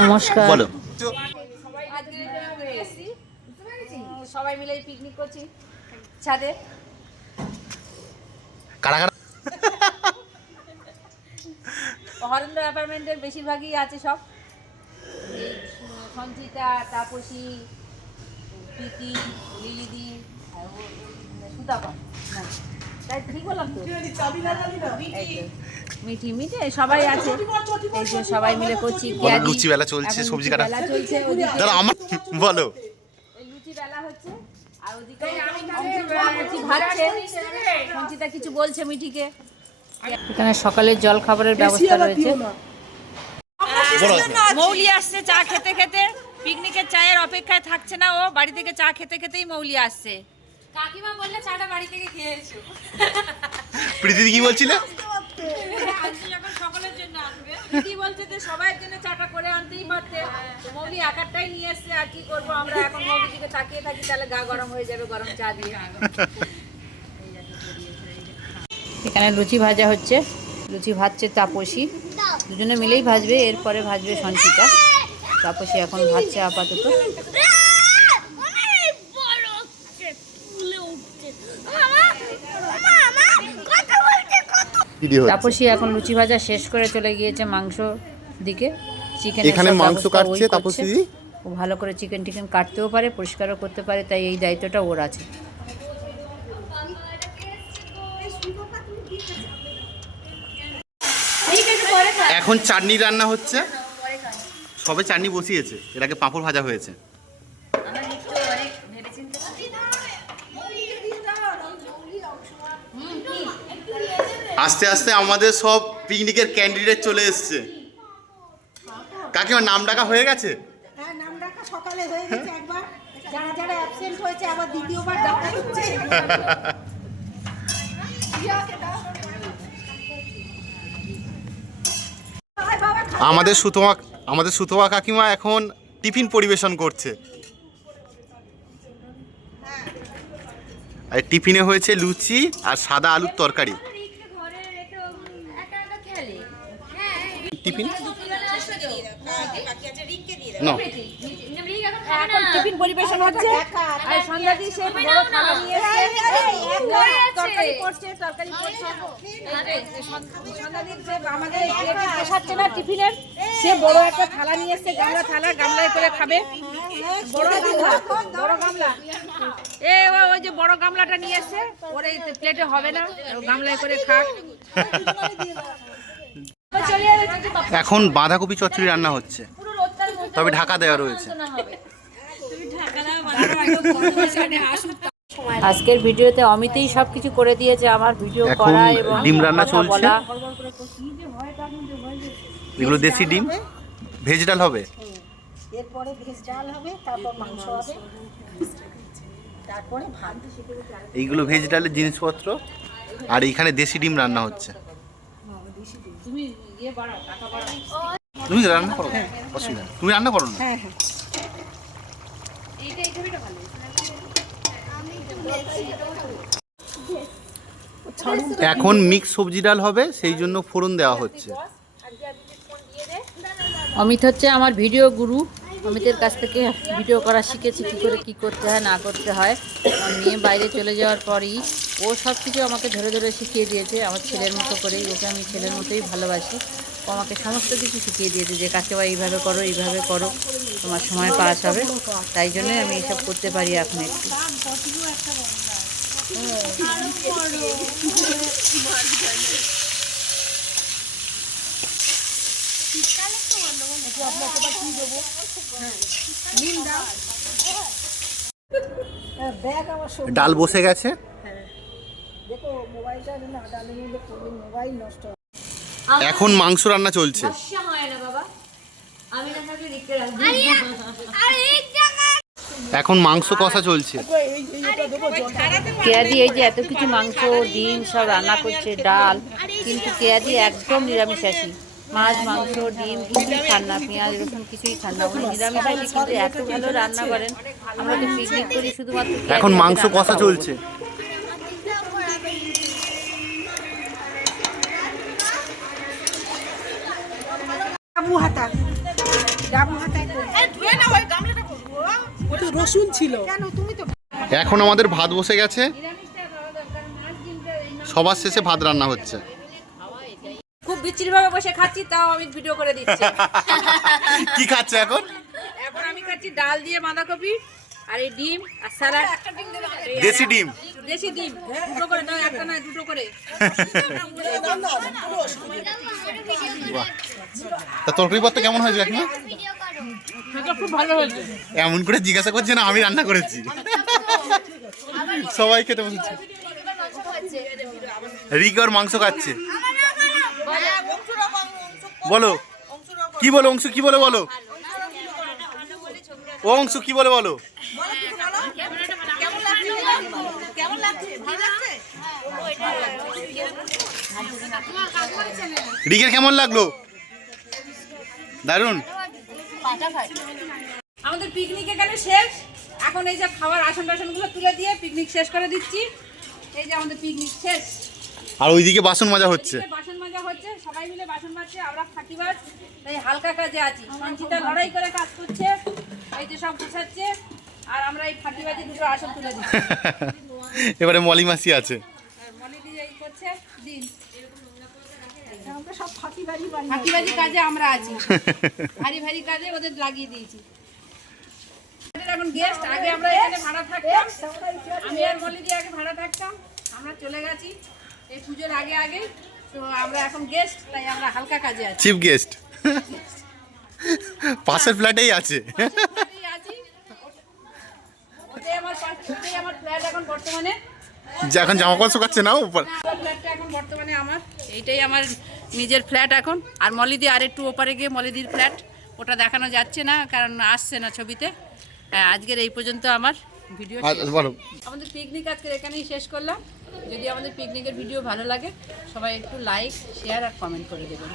নমস্কার। বলো। সবাই মিলে পিকনিক করছি ছাদে। কারা কারা? হরেন্দ্র অ্যাপার্টমেন্টের বেশিরভাগই আছে সব, সঞ্চিতা, তাপসী, প্রীতি, লিলিদি, সুতাপা। তাই ঠিক বললাম তো? মিঠি মিঠে সবাই আছে। এই যে সবাই মিলে করছি। লুচি বেলা চলছে, সবজি কাটা চলছে। আমার বলো। লুচি বেলা হচ্ছে আর ওদিকে লুচি ভাজছে। সঞ্চিতা কিছু বলছে মিঠিকে। এখানে সকালের জল খাবারের ব্যবস্থা রয়েছে। মৌলি আসছে চা খেতে খেতে, পিকনিকের চায়ের অপেক্ষায় থাকছে না ও। বাড়ি থেকে চা খেতে খেতেই মৌলি আসছে। কাকিমা বললে চাটা বাড়ি থেকে খেয়েছো। প্রীতি কি বলছিলে? সকলের জন্য আসবে। প্রীতি বলছে যে সবার জন্য চাটা করে আনতেই পারতে, মৌলি একারটাই নিয়ে এসছে। আর কি করবো আমরা এখন, মৌলির দিকে তাকিয়ে থাকি, তাহলে গা গরম হয়ে যাবে গরম চা দিয়ে। এখানে লুচি ভাজা হচ্ছে। লুচি ভাজছে তাপসী, দুজনে মিলেই ভাজবে। এরপরে ভাজবে সঞ্চিতা। তাপসী এখন ভাজছে আপাতত। তাপসী এখন লুচি ভাজা শেষ করে চলে গিয়েছে মাংস দিকে। চিকেন এখানে মাংস কাটছে তাপসী। ও ভালো করে চিকেন টিকেন কাটতেও পারে, পরিষ্কারও করতে পারে, তাই এই দায়িত্বটা ওর আছে। এখন চাটনি রান্না হচ্ছে, সবে চাটনি বসিয়েছে, এর আগে পাঁপড় ভাজা হয়েছে। আস্তে আস্তে আমাদের সব পিকনিকের ক্যান্ডিডেট চলে এসছে। কাকিমা নাম ডাকা হয়ে গেছে? হ্যাঁ, নাম ডাকা সকালে হয়ে গেছে একবার। যারা যারা অ্যাবসেন্ট হয়েছে আবার দ্বিতীয়বার ডাকা হচ্ছে। আমাদের সুতমা কাকিমা এখন টিফিন পরিবেশন করছে। আর টিফিনে হয়েছে লুচি আর সাদা আলুর তরকারি। টিফিন এখন টিফিন পরিবেশন হচ্ছে। আর সন্ধ্যাদি সে বড় থালা নিয়ে তরকারি করছে। সন্ধ্যাদি যে আমাদের প্লেটে বসাচ্ছে না টিফিনের, সে বড় একটা থালা নিয়ে এসছে, গামলা থালা, গামলায় করে খাবে। বড় গামলা ওই যে বড় গামলাটা নিয়ে এসছে, ওর এই প্লেটে হবে না, গামলায় করে খাক। এখন বাঁধাকপি চচ্চড়ি রান্না হচ্ছে, তবে ঢাকা দেওয়া রয়েছে। আজকের ভিডিওতে অমিতেই সবকিছু করে দিয়েছে, আমার ভিডিও করা এবং ডিম রান্না চলছে। এগুলো দেশি ডিম, ভেজ ডাল হবে। এরপরে ভেজ ডাল হবে, তারপর মাংস হবে, তারপরে ভাত। এইগুলো ভেজ ডালের জিনিসপত্র, আর এইখানে দেশি ডিম রান্না হচ্ছে। তুমি রান্না করো, অসুবিধা নেই। তুমি রান্না করো না। হ্যাঁ হ্যাঁ, এখন মিক্স সবজি ডাল হবে, সেই জন্য ফোড়ন দেওয়া হচ্ছে। অমিত হচ্ছে আমার ভিডিও গুরু। অমিতের কাছ থেকে ভিডিও করা শিখেছি, কী করে কী করতে হয় না করতে হয়। আমার মেয়ে বাইরে চলে যাওয়ার পরই ও সব কিছু আমাকে ধরে ধরে শিখিয়ে দিয়েছে, আমার ছেলের মতো করেই। ওকে আমি ছেলের মতোই ভালোবাসি। ও আমাকে সমস্ত কিছু শিখিয়ে দিয়েছে যে কাকে বা এইভাবে করো, এইভাবে করো, তোমার সময় পাস হবে। তাই জন্যই আমি এইসব করতে পারি এখন একটু। ব্যাগ আমার সব। ডাল বসে গেছে। দেখো মোবাইলটা না, ডালের মধ্যে পড়লে মোবাইল নষ্ট হয়। এখন মাংস রান্না চলছে। এখন মাংস কষা চলছে। কেয়াদি এই যে এত কিছু মাংস, ডিম সব রান্না করছে, ডাল, কিন্তু কেয়াদি একদম নিরামিষাশী। মাছ, মাংস, ডিম কিছুই খান না, পেঁয়াজ রসুন কিছুই খান না, উনি নিরামিষাশী, কিন্তু এত ভালো রান্না করেন। আমরা তো পিকনিক করি শুধুমাত্র। এখন মাংস কষা চলছে। হাতা ডাবুহাটায় করি। ও তো রসুন ছিল কেন তুমি তো এখন আমাদের ভাত বসে গেছে, সবার শেষে ভাত রান্না হচ্ছে। খুব বিচ্ছিরি ভাবে বসে খাচ্ছি, তাও আমি ভিডিও করে দিচ্ছি। কি খাচ্ছে এখন? এখন আমি খাচ্ছি ডাল দিয়ে বাঁধাকপি আর এই ডিম আর স্যালাড। দেশি ডিম। দেশি ডিম দুটো করে দাও, একটা নয় দুটো করে। বাহ। তা তরকারি পত্র কেমন হয়েছে এখন? খুব ভালো হয়েছে। এমন করে জিজ্ঞাসা করছে না আমি রান্না করেছি। সবাই খেতে বসেছে। রিকর মাংস খাচ্ছে। বলো কি বলো অংশু, কি বলে বলো? ও অংশু কি বলে বলো? রিকের কেমন লাগলো? দারুণ। আমাদের পিকনিক এখানে শেষ। এখন এই যে খাবার আসন টাসনগুলো তুলে দিয়ে পিকনিক শেষ করে দিচ্ছি। এই যে আমাদের পিকনিক শেষ। আর ওইদিকে বাসন মাজা হচ্ছে। বাসন মাজা হচ্ছে, সবাই মিলে বাসন মাজছে। আমরা ফাঁকিবাজ এই হালকা কাজে আছি। সঞ্চিতা লড়াই করে কাজ করছে, এই যে সব গুছাচ্ছে, আর আমরা এই ফাঁকিবাজি দুটো আসন তুলে দিচ্ছি। এবারে মলি মাসি আছে। মলি দিয়ে এই করছে দিন। আমরা সব ফাঁকিবাজি বানিয়ে ফাঁকিবাজি কাজে আমরা আছি, ভারী ভারী কাজে ওদের লাগিয়ে দিয়েছি। আমাদের এখন গেস্ট, আগে আমরা এখানে ভাড়া থাকতাম, আমি আর মলি দিয়ে আগে ভাড়া থাকতাম। আমরা চলে গেছি এই পুজোর আগে আগে, তো আমরা এখন গেস্ট, তাই আমরা হালকা কাজে আছি। চিফ গেস্ট পাশের ফ্ল্যাটেই আছে। এই আছি। ওটাই আমার ফ্ল্যাট এখন বর্তমানে। যে এখন জামা কাপড় শুকাচ্ছে না উপর। ফ্ল্যাটটা এখন বর্তমানে আমার, এইটাই আমার নিজের ফ্ল্যাট এখন। আর মলিদি আর একটু ওপারে গিয়ে মলিদির ফ্ল্যাট, ওটা দেখানো যাচ্ছে না কারণ আসছে না ছবিতে। হ্যাঁ, আজকের এই পর্যন্ত আমার ভিডিও। বলো। আমাদের পিকনিক আজকে এখানেই শেষ করলাম। যদি আমাদের পিকনিকের ভিডিও ভালো লাগে, সবাই একটু লাইক, শেয়ার আর কমেন্ট করে দেবেন।